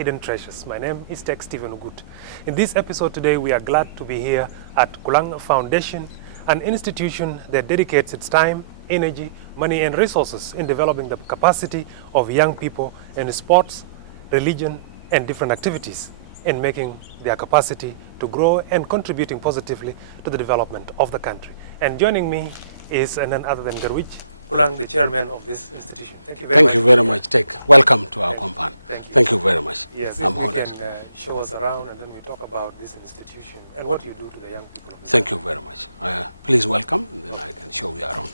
hidden treasures. My name is Stephen. In this episode today, we are glad to be here at Kulang Foundation, an institution that dedicates its time, energy, money, and resources in developing the capacity of young people in sports, religion, and different activities, in making their capacity to grow and contributing positively to the development of the country. And joining me is Gatwich, Kulang, the chairman of this institution. Thank you very much. Thank you very much. Welcome to our compound. Thank you. Thank you very much. Yes, if I'm we honored. can show us around, and then we talk about this institution and what you do to the young people. Thank you very much. Please welcome, and then I can show you around.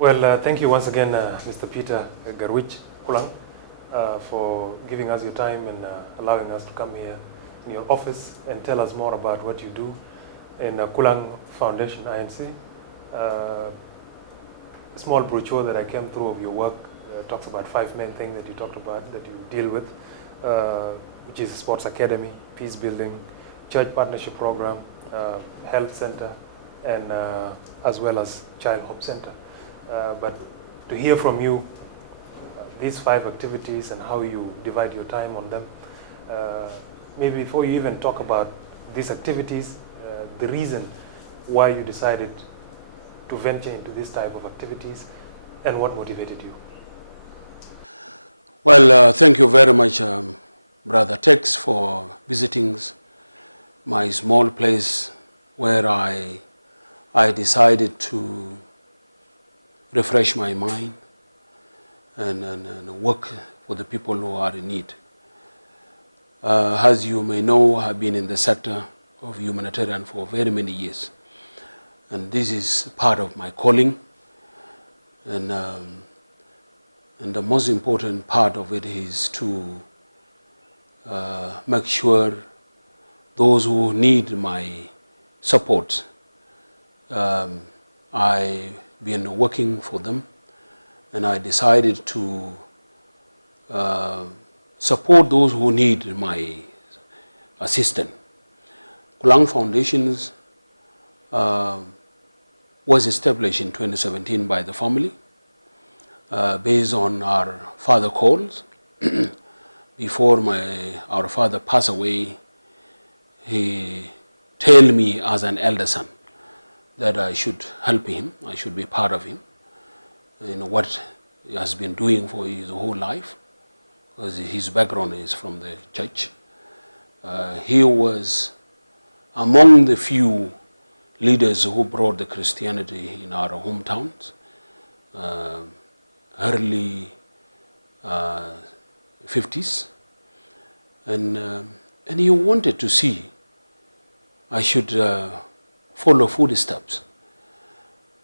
Well, thank you once again, Mr. Peter Gatwich, for giving us your time and allowing us to come here in your office and tell us more about what you do in Kulang Foundation, INC. A small brochure that I came through of your work talks about 5 main things that you talked about that you deal with, which is sports academy, peace building, church partnership program, health center, and as well as child hope center. But to hear from you these 5 activities and how you divide your time on them, maybe before you even talk about these activities, the reason why you decided to venture into this type of activities and what motivated you. Well, thank you very much, Brother Tex, for visiting my small place where I decided to refresh my mind and work for the people who are in need. As you may know, I've been in the sector of humanitarian for very many years, and this is part of my calling. And the most important part of it is to make sure those who need my support, I've been working for them, and I decided to support those who need my assistance. Kulang Foundations was established in 2017 by the family based on our father calls. Before our father passed away, he told me as an elder son that I should help him, I should be part of him in what he has been doing for his whole life, because his background is from the church. He was among the few leaders who brought the Christianity in our hometowns, early 50s, and he wanted to see I should follow footsteps,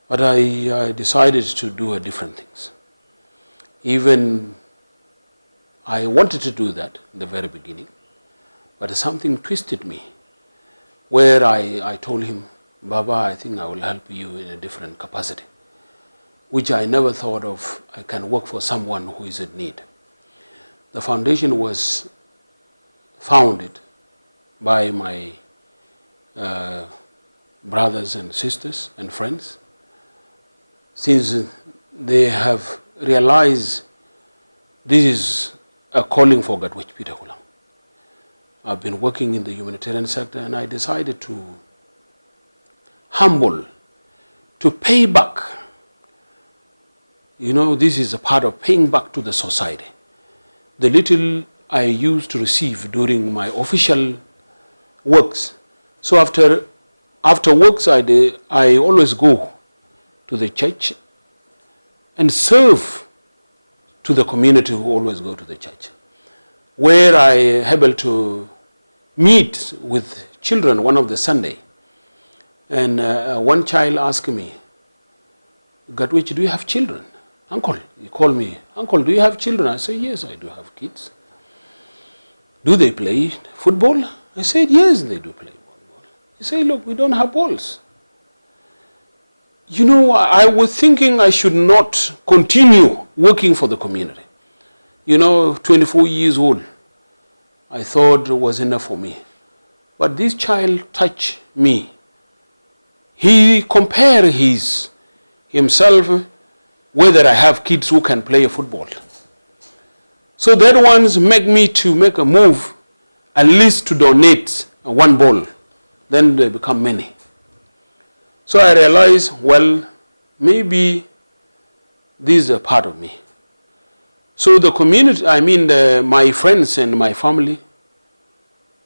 but I decided to do different things. Even I wanted to do that in the very beginning, but something twisted me, where I told him, Baba, I think I will help you in a different capacity, which I never thought of. I can work for someone who is in need. The foundation was founded by my brothers and sisters and friends, since they have realized this is a calling for Gatwich Peter Kulang. I've been working in the humanitarian sector, and I decided to pay back. You know, this is a part of paying back to the society. The little I used to receive during my official works. So after works, I always go to the church and serve to the community who always go to the church, where I able to meet with children one of the Sunday. And one child asked me, Gatwich, do you have children? Uncle, he called me, Uncle, do you have children? I said, yes, I do have kids. Do they play football? I said, yes, they do play football. He said, look, we don't have balls. You know, I was thinking I should not continue working for the community. You know, 24 years old, I thought it was enough for me. But this child touched me. He compared his himself whether I have kids who can play football. So that ones make me to make a move, at least to donate one ball. Then they become many. So I realized, well, maybe this is a part of me. So the community, my friends and my family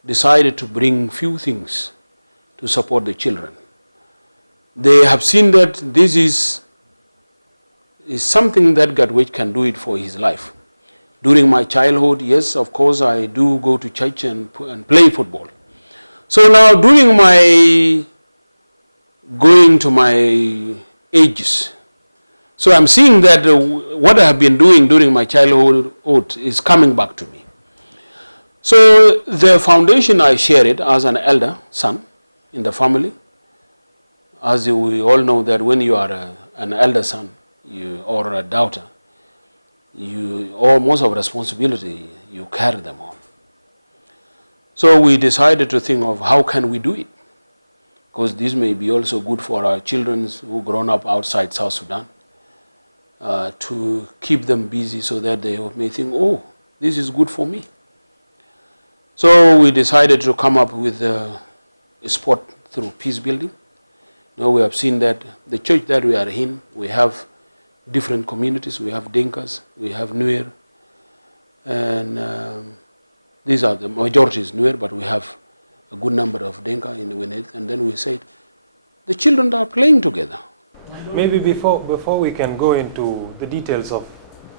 decided to bring few things to support the children. They have seen that this is something that Gatwich can do it for his life. During my childhood, yes, of course, I do go to church and play football. So now during my going to my ages, so I'm seeing that what I have been doing during my childhood is coming back to me. So the foundation, I share it as an elder son in the family. As we all know that when you are an elder son or a daughter, most of responsibility, you carry them on. So we decided to think of how can we do it, because this may be also good for our children who grown up outside South Sudan, to keep them busy so that they may think, oh, this is good for me. So we decided to come up with a sport through peace building. Now we have seen that the church that we are in, we have different communities. We have Dinkas, we have Nuer, and these are the majority is Nuer, but we have a good number of Dinka in it. And then we said, the children are playing together. Maybe before we can go into the details of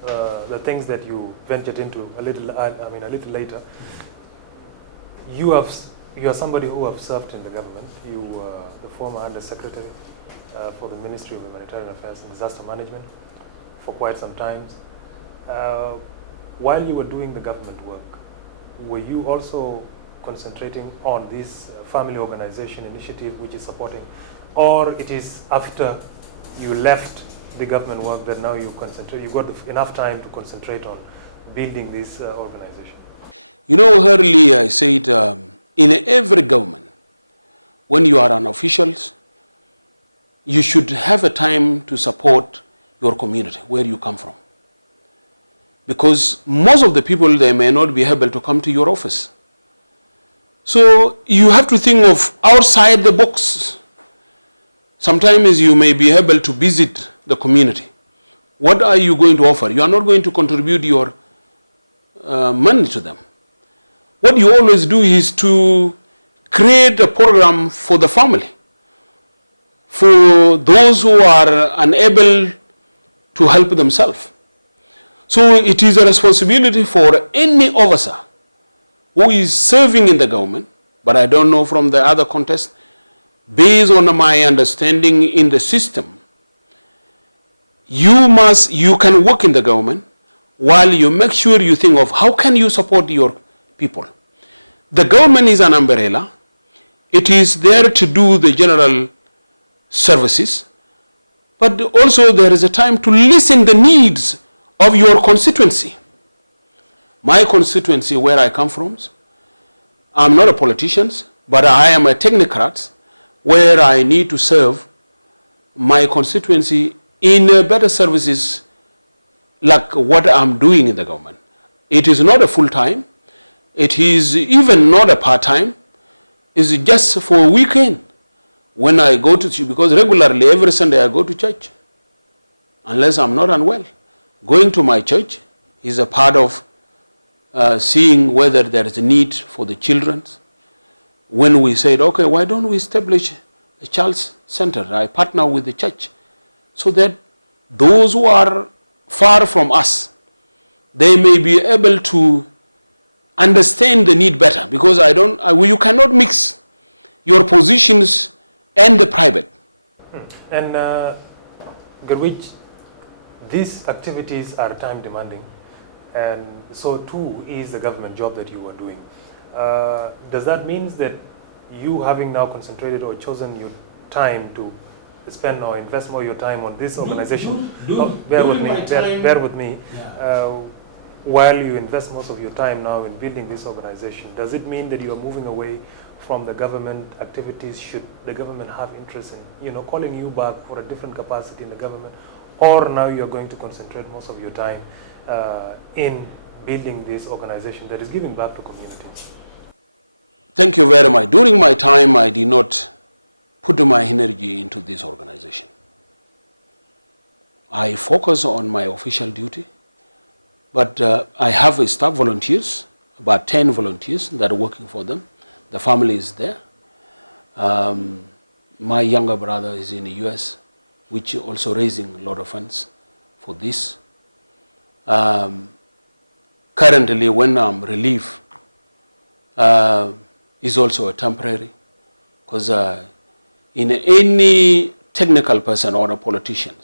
the things that you ventured into a little later, you are somebody who have served in the government. You were the former Under Secretary for the Ministry of Humanitarian Affairs and Disaster Management for quite some time. While you were doing the government work, were you also concentrating on this family organization initiative which is supported, or it is after you left the government work that now you concentrate, you got enough time to concentrate on building this organization? You know, earlier I said in every government, when you are an official, you should have a time to support your community, where you come from. Because most of the people, they may not be able to come to your office. So you have to think of outside the box. Sometimes you may be able to visit the community. What are you going to offer? You are not going to contribute your money to them. What you always do is to create a program for the family, for those who are unable to help themselves. So it is a responsibility for any officer who is serving in the government, but I don't know from the other context, based on my understanding in the system, you can work in the government while you make sure you think of how can you support your people. The government is an umbrella. It is there to do the general services, but also there is a time to listen the needs of your constituency. My constituency, where I come from, I'm not a politician, but I am a technocrat, where I need to serve my constituency in better services like what I'm doing in the government. It is not a full-time. It is even not a part-time. It's just for a weekend when I go to church, because regularly every Sunday I go to church, unless I'm not unwell. Going to my church is a part of seeing whether there is a need for the children. When we said, okay, why don't we establish a child's center? I partner with the church so that those who are far from us, they may be able to understand the need better, because you cannot mix your positions and the private. And Gatwich, these activities are time demanding, and so too is the government job that you are doing. Does that mean that you, having now concentrated or chosen your time to spend or invest more your time on this organization? During my time, bear with me. While you invest most of your time now in building this organization, does it mean that you're moving away from the government activities should the government have interest in, calling you back for a different capacity in the government, or now you're going to concentrate most of your time in building this organization that is giving back to the community? Thank you very much. During my time, I did not put my energy into this organization. I focus on my official duty, but I have a staff volunteers, about 10 volunteers that are working for them. The family is there. My younger brother is in the US, which is also raising a lot of funds for this. Currently, when I'm relieved, is also a temporary, because in any technical person or a politician,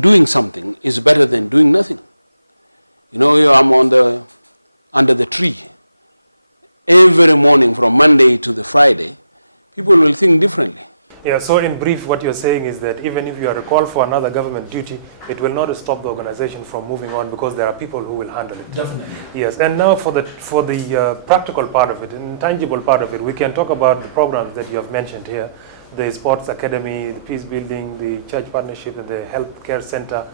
doing something is better than doing nothing. I'm under the tree every morning from Monday to the Friday. People will think differently. Yeah, so in brief, what you're saying is that even if you are called for another government duty, it will not stop the organization from moving on, because there are people who will handle it. Definitely. Yes, and now for the practical part of it, the intangible part of it, we can talk about the programs that you have mentioned here. The sports academy, the peace building, the church partnership, and the health care center.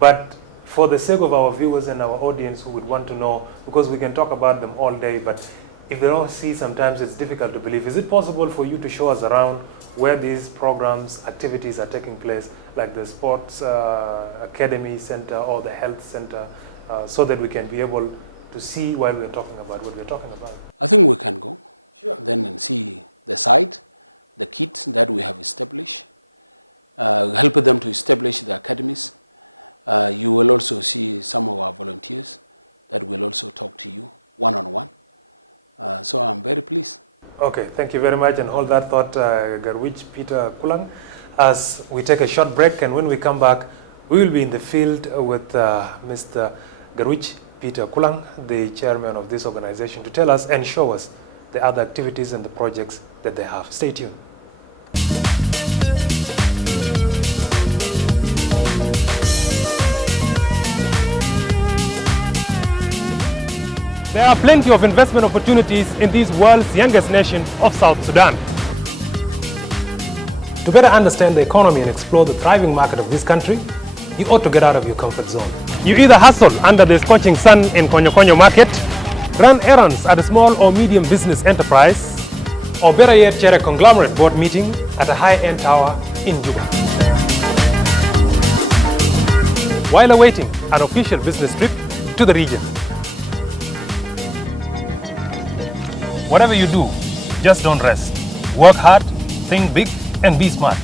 But for the sake of our viewers and our audience who would want to know, because we can talk about them all day, but if they don't see, sometimes it's difficult to believe. Is it possible for you to show us around where these programs, activities are taking place, like the sports academy center or the health center, so that we can be able to see what we're talking about when we're talking about? I think we can go Sure. and see the site, the kits that we have established, help them to establish the academies. You will also see some of our volunteers that will also talk to you one-on-one. So I'm very pleased. Okay, thank you very much. And on that thought, Gatwich Peter Kulang, as we take a short break, and when we come back, we will be in the field with Mr. Gatwich Peter Kulang, the chairman of this organization, to tell us and show us the other activities and the projects that they have. Stay tuned. There are plenty of investment opportunities in this world's youngest nation of South Sudan. To better understand the economy and explore the thriving market of this country, you ought to get out of your comfort zone. You either hustle under the scorching sun in Konyo Konyo market, run errands at a small or medium business enterprise, or better yet, chair a conglomerate board meeting at a high-end tower in Juba. While awaiting an official business trip to the region. Whatever you do, just don't rest. Work hard, think big, and be smart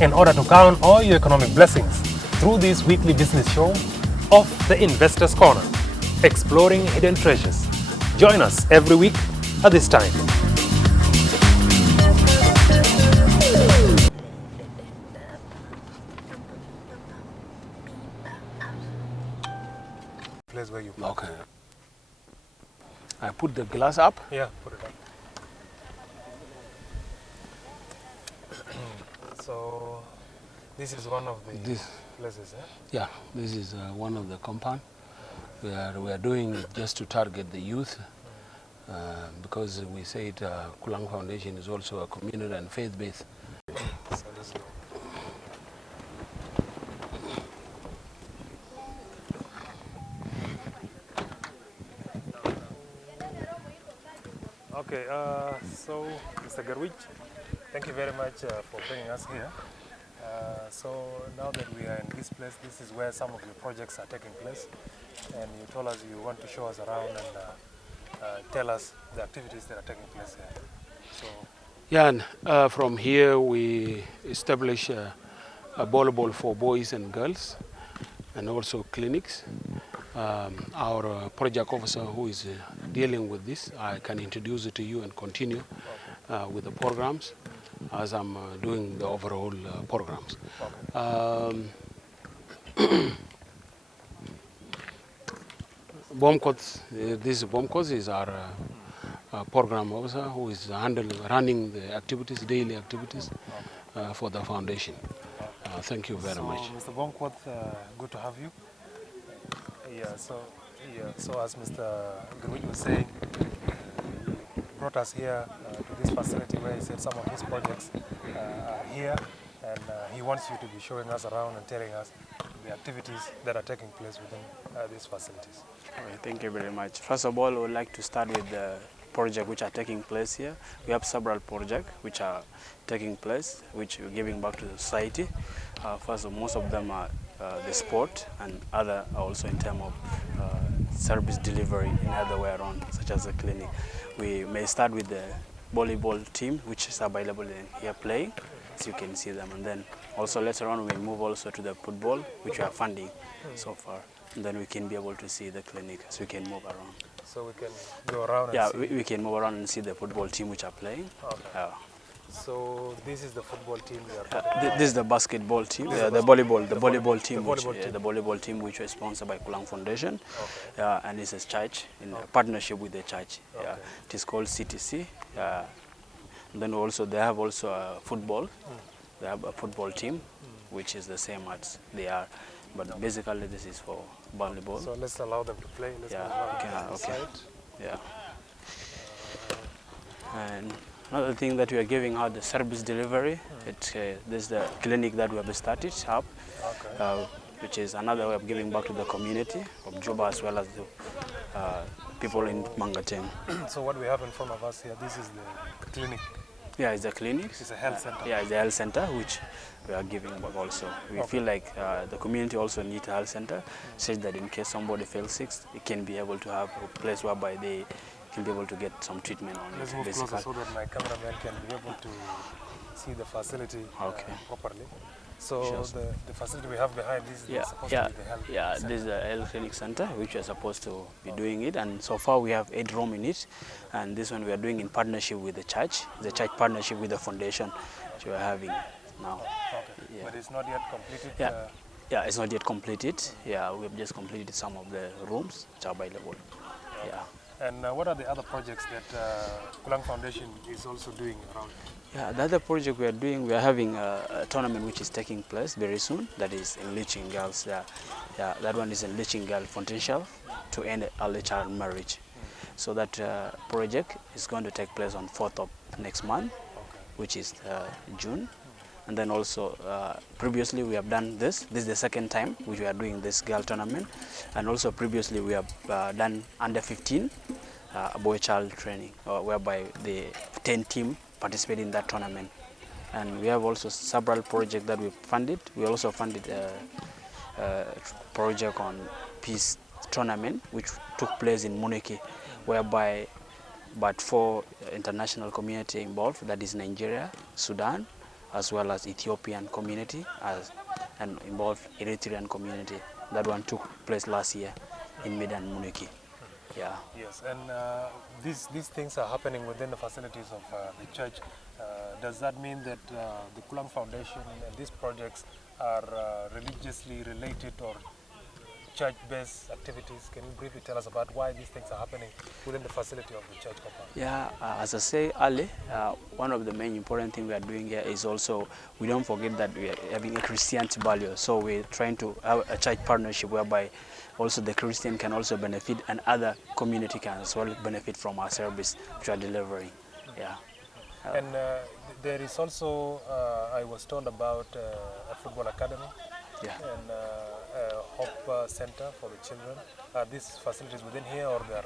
in order to count all your economic blessings through this weekly business show of the Investor's Corner, exploring hidden treasures. Join us every week at this time. Place where you park. Okay. I put the glass up. Yeah, put it up. So, this is one of the places, eh? Yeah, this is one of the compound. We are doing it just to target the youth, because we say Kulang Foundation is also a community and faith-based. So this is okay, so Mr. Gatwich, thank you very much for bringing us here. So now that we are in this place, this is where some of your projects are taking place, and you told us you want to show us around and tell us the activities that are taking place here. So Yeah, and from here we establish a volleyball for boys and girls, and also clinics. Our project officer who is dealing with this, I can introduce it to you and continue with the programs as I'm doing the overall programs. This Bomkos is our program officer who is running the activities, daily activities for the foundation. Thank you very much. Mr. Bonkworth, good to have you. Yeah, so Yeah, so as Mr. Gatwich was saying, he brought us here to this facility where he said some of his projects are here, and he wants you to be showing us around and telling us the activities that are taking place within these facilities. Okay, thank you very much. First of all, I would like to start with the projects which are taking place here. We have several projects which are taking place, which we're giving back to the society. First, most of them are the sport, and other are also in terms of service delivery in other way around, such as the clinic. We may start with the volleyball team, which is available in here playing, as you can see them, and then also later on we move also to the football, which we are funding so far. And then we can be able to see the clinic, so we can move around. So we can go around Yeah, and see. we can move around and see the football team which are playing. Okay. So this is the football team we are talking about. This is the basketball team, This is the volleyball team, the volleyball team. which was sponsored by Kulang Foundation, Okay. and it's a church in partnership with the church. Okay. It is called CTC. And then also they have also football. They have a football team, which is the same as they are, but basically this is for volleyball. So let's allow them to play. Let's Yeah, move on okay, to the okay. side. Yeah. And another thing that we are giving out the service delivery. This is the clinic that we have started up, Okay. which is another way of giving back to the community of Juba as well as the people in Mangateng. So what we have in front of us here, this is the clinic. Yeah, it's a clinic. It's a health center. Yeah, it's a health center which we are giving back also. We feel like the community also needs a health center, such that in case somebody feels sick, it can be able to have a place whereby they can be able to get some treatment on Let's it. move Basically. closer so that my cameraman can be able to see the facility properly. So Sure. the facility we have behind this is supposed to be the health center. This is a health clinic center which we are supposed to be doing it, and so far we have 8 rooms in it, and this one we are doing in partnership with the church partnership with the foundation which we are having now. Okay. Yeah. But it's not yet completed. Yeah. Yeah, it's not yet completed. Yeah, we have just completed some of the rooms which are available. Yeah. And what are the other projects that Kulang Foundation is also doing around? Yeah, the other project we are doing, we are having a tournament which is taking place very soon. That is enriching girls. Yeah, that one is enriching girl potential to end early child marriage. So that project is going to take place on 4th of next month, which is June. And then also previously we have done this. This is the second time which we are doing this girl tournament. And also previously we have done under 15 boy child training, whereby the 10 team participate in that tournament. And we have also several projects that we funded. We also funded a project on peace tournament which took place in Munich, whereby but 4 international community involved, that is Nigeria, Sudan, as well as Ethiopian community, and involved Eritrean community. That one took place last year in Medan, Munich. Yeah. Yes, and these things are happening within the facilities of the church. Does that mean that the Kulang Foundation and these projects are religiously related or church-based activities? Can you briefly tell us about why these things are happening within the facility of the church compound? Yeah, as I say earlier, one of the main important things we are doing here is also, we don't forget that we are having a Christianity value. So we're trying to have a church partnership whereby also the Christian can also benefit and other community can as well benefit from our service which we are delivering. Yeah. And there is also, I was told about a football academy. Yeah. And a Hope Center for the children. Are these facilities within here or they are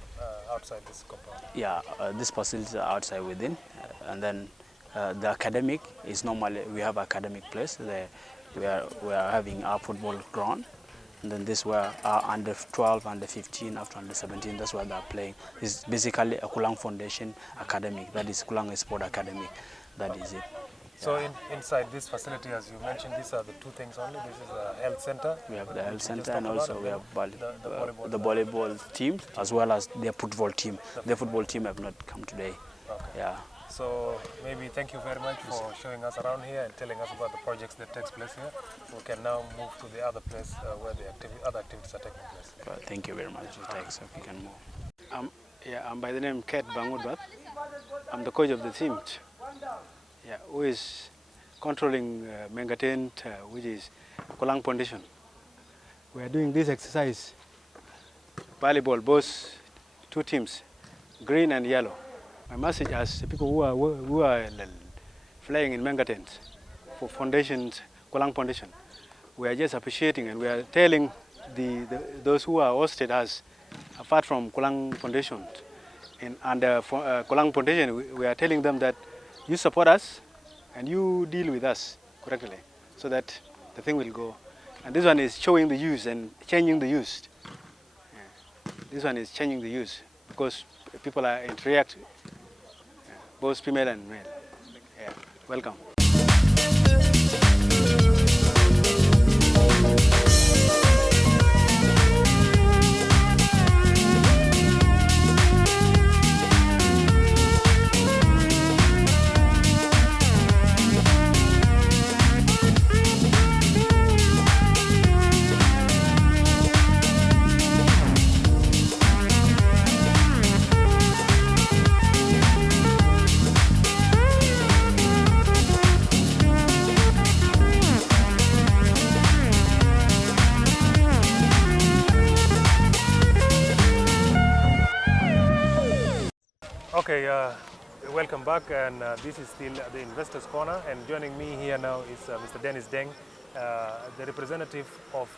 outside this compound? Yeah, these facilities are outside within, and then the academic is normally, we have academic place there. We are having our football ground, and then this where our under 12, under 15, after under 17, that's where they are playing. It's basically a Kulang Foundation academic, that is Kulang Sport Academy, that is it. So inside this facility, as you mentioned, these are the 2 things only. This is a health center. We have the health center, and also we have the volleyball team as well as their football team. The football team have not come today. Okay. Yeah. So maybe thank you very much for showing us around here and telling us about the projects that takes place here. We can now move to the other place where the other activities are taking place. Thank you very much. Thanks. So we can move. I'm by the name Kat Bangong. I'm the coach of the team. Yeah, who is controlling Mengatent, which is Kulang Foundation. We are doing this exercise volleyball, both two teams, green and yellow. My message as people who are flying in manga tents for foundations, Kulang Foundation, we are just appreciating and we are telling those who are hosted us, apart from Kulang Foundation, and under Kulang Foundation, we are telling them that you support us and you deal with us correctly, so that the thing will go. And this one is showing the use and changing the use. Yeah. This one is changing the use because people are interact, both female and male. Yeah. Welcome. Okay, welcome back, and this is still the Investors Corner, and joining me here now is Mr. Dennis Deng, the representative of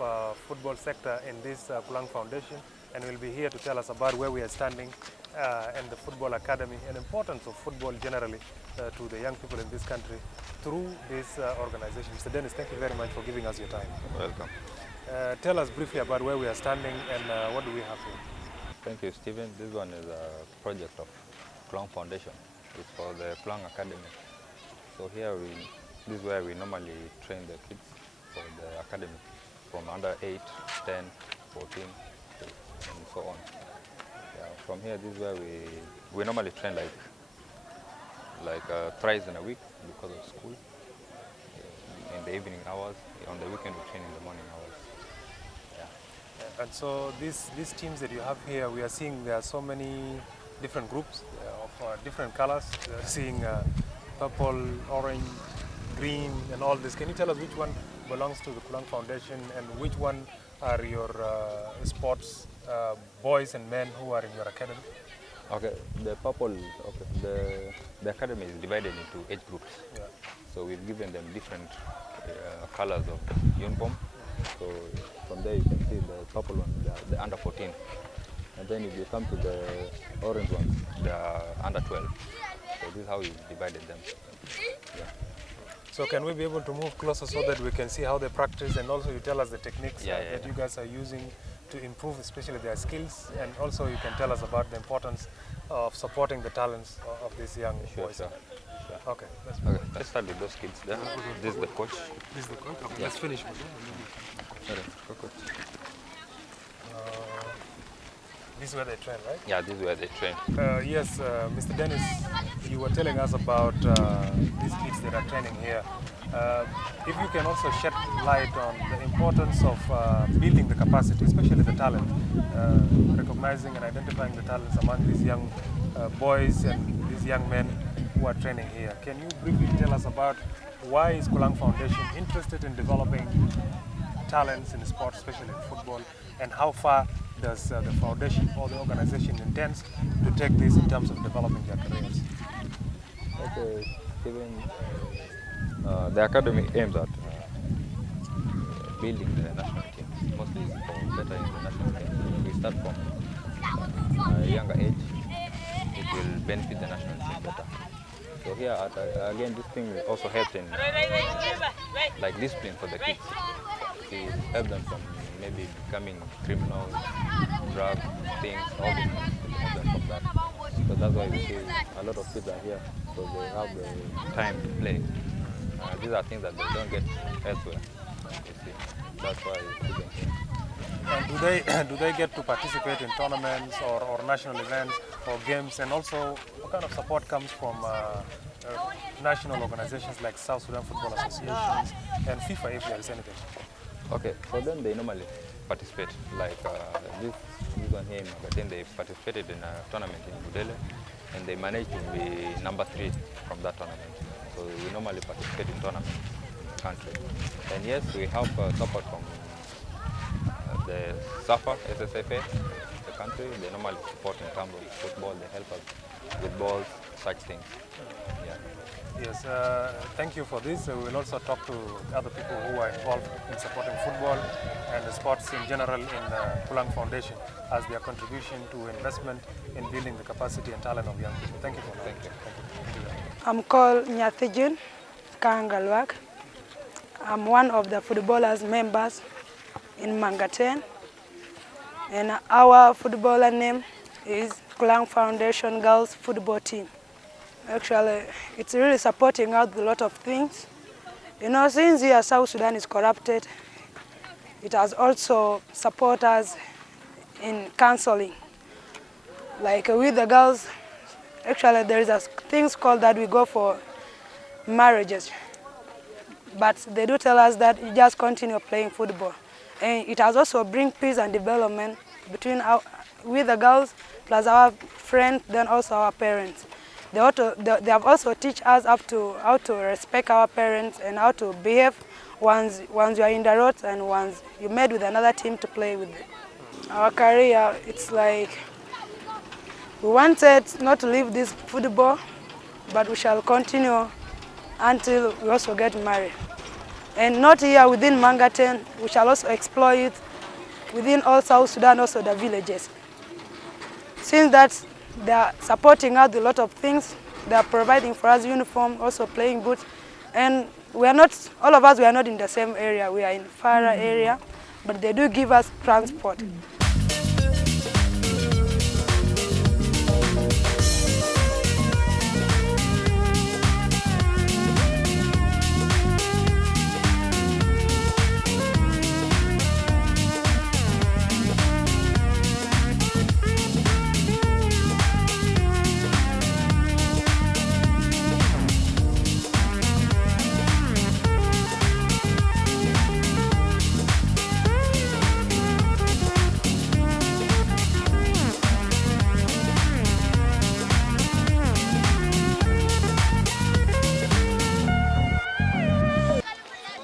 football sector in this Kulang Foundation, and will be here to tell us about where we are standing and the football academy and importance of football generally to the young people in this country through this organization. Mr. Dennis, thank you very much for giving us your time. Welcome. Tell us briefly about where we are standing and what do we have here. Thank you, Stephen. This one is a project of Kulang Foundation. It's for the Kulang Academy. So here this is where we normally train the kids for the academy from under 8, 10, 14, and so on. Yeah, from here, this is where we normally train like thrice in a week because of school. In the evening hours, on the weekend we train in the morning hours. Yeah. And so these teams that you have here, we are seeing there are so many different groups of different colors. We are seeing purple, orange, green, and all this. Can you tell us which one belongs to the Kulang Foundation and which one are your sports boys and men who are in your academy? Okay, the purple. Okay, the academy is divided into 8 groups. Yeah. So we've given them different colors of uniform. So from there you can see the purple one, the under 14. And then if you come to the orange ones, they are under 12. So this is how we divided them. Yeah. So can we be able to move closer so that we can see how they practice, and also you tell us the techniques that you guys are using to improve especially their skills, and also you can tell us about the importance of supporting the talents of these young boys. Sure. Okay, Let's start with those kids there. This is the coach. This is the coach? Okay, Yeah. let's finish with that. Sorry, coach. This is where they train, right? Yeah, this is where they train. Yes, Mr. Dennis, you were telling us about these kids that are training here. If you can also shed light on the importance of building the capacity, especially the talent, recognizing and identifying the talents among these young boys and these young men who are training here. Can you briefly tell us about why is Kulang Foundation interested in developing talents in sports, especially in football, and how far does the foundation or the organization intends to take this in terms of developing their careers? Okay, Stephen, the academy aims at building the national teams, mostly for bettering the national team. We start from a younger age, it will benefit the national team better. So here, again, this thing also helps in like discipline for the kids. To help them from maybe becoming criminals, drug things, all these things, to help them from that. So that's why we see a lot of kids are here, so they have the time to play. These are things that they don't get elsewhere. You see, that's why we see them here. And do they get to participate in tournaments or national events or games? And also, what kind of support comes from national organizations like South Sudan Football Associations and FIFA, if there is anything? Okay, for them they normally participate. Like this one here in Mogga, they participated in a tournament in Budele, and they managed to be number 3 from that tournament. So we normally participate in tournaments in the country. And yes, we have support from the SAFA, SSFA, the country, they normally support in terms of football, they help us with balls, such things. Yeah. Yes, thank you for this. We will also talk to other people who are involved in supporting football and the sports in general in Kulang Foundation as their contribution to investment in building the capacity and talent of young people. Thank you for that. Thank you. Thank you. Thank you. I'm called Nyathijun Kangalwak. I'm one of the footballers members in Mangaten, and our footballer name is Kulang Foundation Girls Football Team. Actually, it's really supporting out a lot of things. You know, since here South Sudan is corrupted, it has also supported us in counseling. Like with the girls, actually there is a things called that we go for marriages. But they do tell us that you just continue playing football. And it has also bring peace and development between with the girls plus our friends, then also our parents. They have also teach us how to respect our parents and how to behave once you are in the road and once you met with another team to play with them. Our career, it's like we wanted not to leave this football, but we shall continue until we also get married. And not here within Mangaten, we shall also explore it within all South Sudan, also the villages. Since that they are supporting us with a lot of things, they are providing for us uniform, also playing boots. And we are not, all of us, we are not in the same area, we are in far area, but they do give us transport.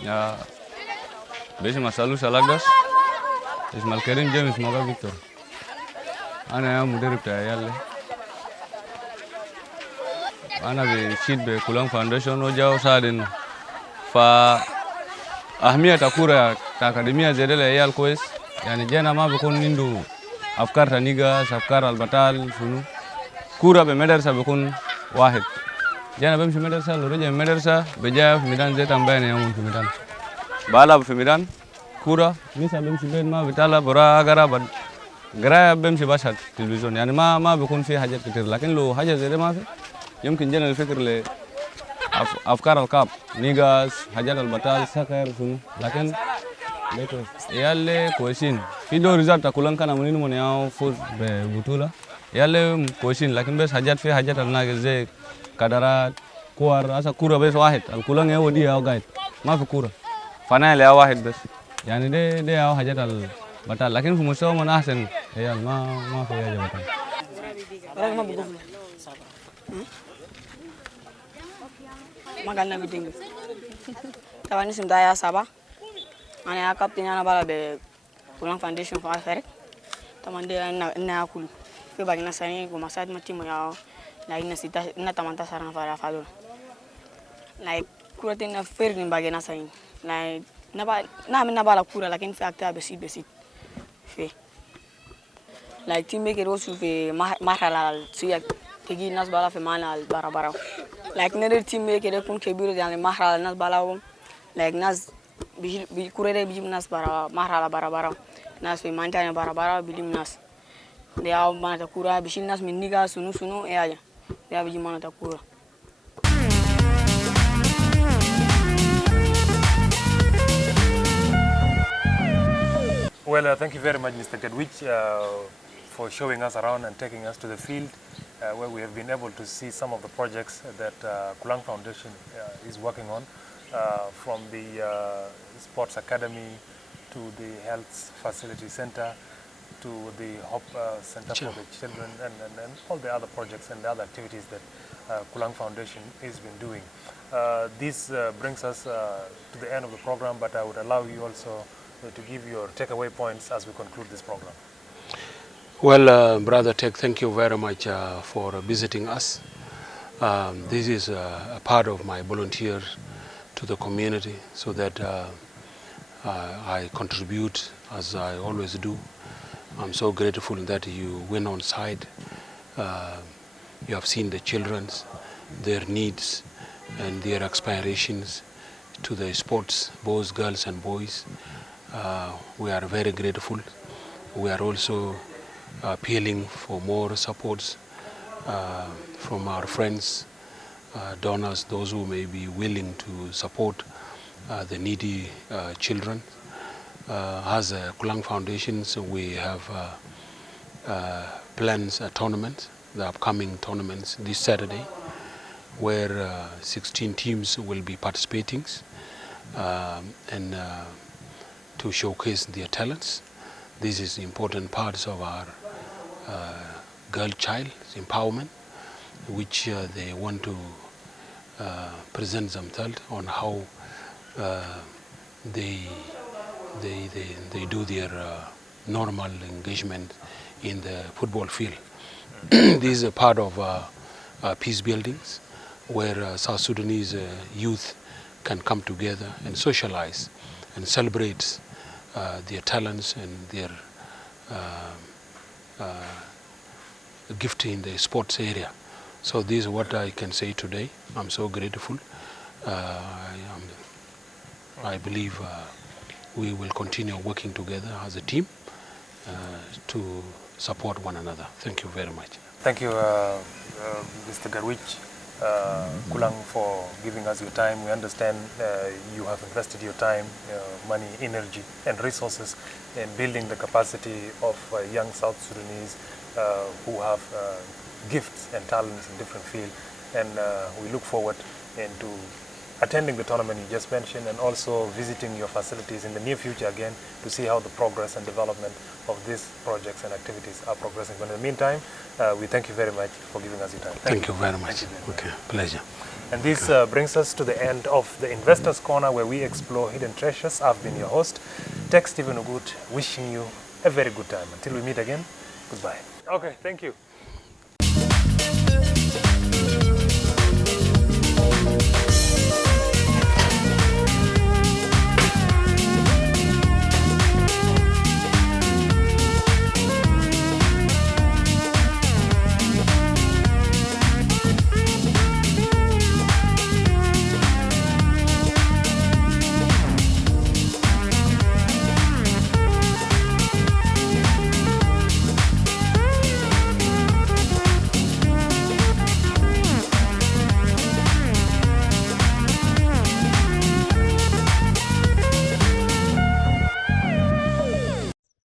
Ya, besi masalu salagdas, Ismail Kerim James Mogga Victor. Ana ya mudirib ta yalle. Ana be seed be Kulang Foundation o jao sadin. Fa ahmiya takura ta akademia zedele yal kois. Yani jana ma bekon nindu afkar taniga, afkar albatal sunu. Kura be madarsa bekon wahid. Jana bemshi madarsa loroja madarsa beja midan zeta ambaye na yamun midan. Bala midan kura misa bemshi ben ma bitala bora agara bad gara bemshi bashat television yani ma bekun fi hajat كتير لكن لو حاجه زي ما في يمكن جنا الفكر ل افكار الكاب نيجاس حاجات البطال سكر شنو لكن يالله كويسين في دور ريزالت كلن كان منين من ياو فوز ببطوله يالله كويسين لكن بس حاجات في حاجات الناقص زي كدرات كور اسا كوره بس واحد الكلن هو دي او قاعد ما في كوره فاينل يا واحد بس يعني ده او حاجات البطال لكن في مستوى من احسن هي ما في حاجه بطال ما بقول ما قالنا بدينغ طبعا اسم ده يا سابا انا كابتن انا بلا بكولان فاونديشن في افريقيا طبعا ده انا اكل في باقي ناس ثانيين ومساعد ما تيم يا لاين سيتا ان 18 نفر فادو لايك كورتين فيرن باقي ناس ثانيين لايك نعم نبالا كوره لكن في اكتر بسيط في لايك تيم ميكر وصل في مرحله سياق تجي الناس بالا في معنا البرابره لايك نقدر تيم ميكر يكون كبير يعني مرحله الناس بالاهم لايك ناس بيكورة بيجيب ناس برا مرحله برابره ناس في مانتاني برابره بيجيب ناس ده أو ما تكورة بيشيل ناس من نيجا سنو إيه أجا ده بيجي ما تكورة. Well, thank you very much, Mr. Gatwich, for showing us around and taking us to the field where we have been able to see some of the projects that Kulang Foundation is working on, from the Sports Academy to the Health Facility Center to the Hope Center for the Children and all the other projects and the other activities that Kulang Foundation has been doing. This brings us to the end of the program, but I would allow you also to give your takeaway points as we conclude this program. Well, Brother Tech, thank you very much for visiting us. This is a part of my volunteer to the community so that I contribute as I always do. I'm so grateful that you went on site. You have seen the children, their needs and their aspirations to the sports, both girls and boys. We are very grateful. We are also appealing for more supports from our friends, donors, those who may be willing to support the needy children. As a Kulang Foundation, so we have plans a tournament, the upcoming tournaments this Saturday, where 16 teams will be participating and to showcase their talents. This is important parts of our girl child empowerment, which they want to present themselves on how they do their normal engagement in the football field. This is a part of peace buildings where South Sudanese youth can come together and socialize and celebrate their talents and their gift in the sports area. So this is what I can say today. I'm so grateful. I believe we will continue working together as a team to support one another. Thank you very much. Thank you, Mr. Gatwich, Kulang, for giving us your time. We understand you have invested your time, money, energy, and resources in building the capacity of young South Sudanese who have gifts and talents in different fields. And we look forward into attending the tournament you just mentioned and also visiting your facilities in the near future again to see how the progress and development of these projects and activities are progressing. But in the meantime, we thank you very much for giving us your time. Thank you very much. Okay, pleasure. And this brings us to the end of the Investors Corner, where we explore hidden treasures. I've been your host, Tech Stephen Ogut, wishing you a very good time. Until we meet again, goodbye. Okay, thank you.